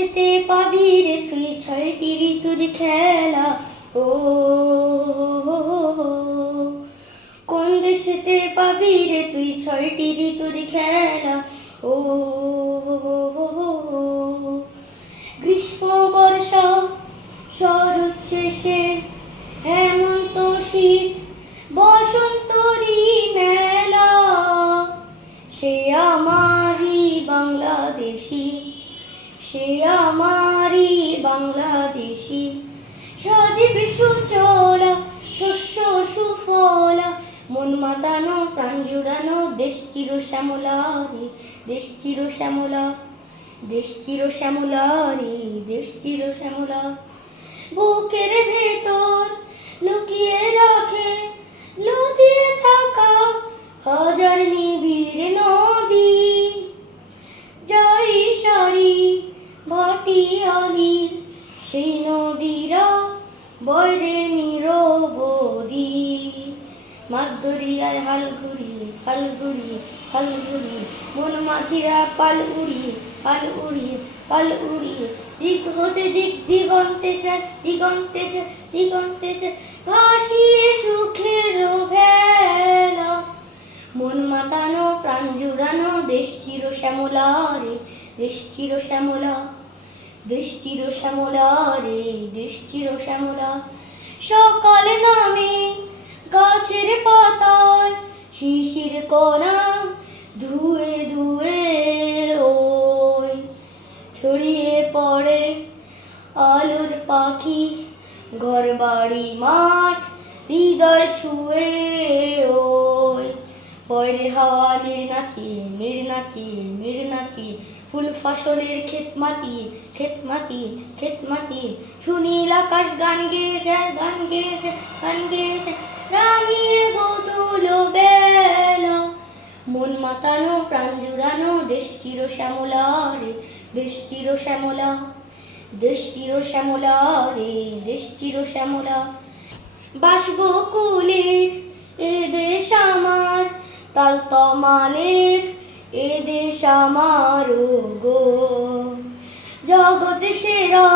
দেশেতে পাবি রে তুই ছয়টি ঋতুর খেলা। ও, কোন দেশেতে পাবি রে তুই ছয়টি ঋতুর খেলা। ও, গ্রীষ্ম, বর্ষা, শরৎ শেষে, হেমন্ত, শীত বসন্তরী মেলা। সে আমারই বাংলাদেশি। সজীব সুচলা শস্য সুফল, মন মাতানো, প্রাণ জুড়ানো, দেশ চির শ্যামলা রে দেশ চির শ্যামলা দেশ চির শ্যামলা রে দেশ চির শ্যামলা বুকের ভেতর সেই নদীরা বয়রে নিরবধি মাছ ধরিয়ায় হাল ঘুরিয়ে হাল ঘুরিয়ে হাল ঘুরিয়ে মন মাঝিরা পাল উড়িয়ে পাল উড়িয়ে পাল উড়িয়ে দিক হতে দিক, দিগন্তে চায় দিগন্তে চায় দিগন্তে চায় ভাসিয়ে সুখের ভেলা। মন মাতানো, প্রাণ জুড়ানো, দেশ চির শ্যামলা রে, দেশ চির শ্যামলা। চির শ্যামলা রে চির শ্যামলা। সকাল নামে গাছের পাতায় শিশির কণা ধুয়ে ধুয়ে ওই। ছড়িয়ে পড়ে আলোর পাখি ঘর বাড়ি মাঠ, হৃদয় ছুঁয়ে ওই। পয়রে হাওয়া নিড় নাচিয়ে নিড় নাচিয়ে নিড় নাচিয়ে ফুল ফসলের ক্ষেত মাটি ক্ষেত মাটি ক্ষেত মাটি সুনীল আকাশ গান গেয়ে যায় গান গেয়ে যায় গান গেয়ে যায় রাঙিয়ে গোতুল বেলা। মন মাতানো, প্রাণ জুড়ানো, দেশ চির শ্যামলা রে, দেশ চির শ্যামলা। দেশ চির শ্যামলা রে, দেশ চির শ্যামলা। বাসবকুলের এ গো। জগৎ সেরা,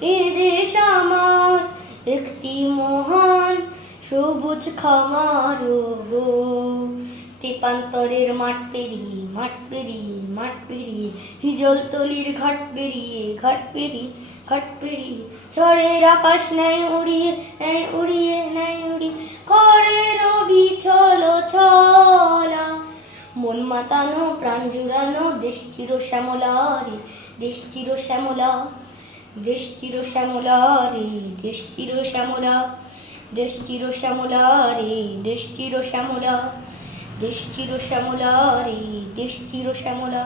এ দেশ আমার। একটি মহান সবুজ খামার গো। তেপান্তরের মাঠ পেরিয়ে মাঠ পেরিয়ে মাঠ পেরিয়ে, হিজল তলির ঘাট পেরিয়ে ঘাট পেরিয়ে ঘাট পেরিয়ে, ঝড়ের আকাশ নেয় উড়িয়ে নেয় উড়িয়ে নেয় উড়িয়ে, খড়ের মন মাতানো প্রাণ জুড়ানো, দেশ চির শ্যামলা রে দেশ চির শ্যামলা দেশ চির শ্যামলা রে দেশ চির শ্যামলা দেশ চির শ্যামলা রে দেশ চির শ্যামলা দেশ চির শ্যামলা রে দেশ চির শ্যামলা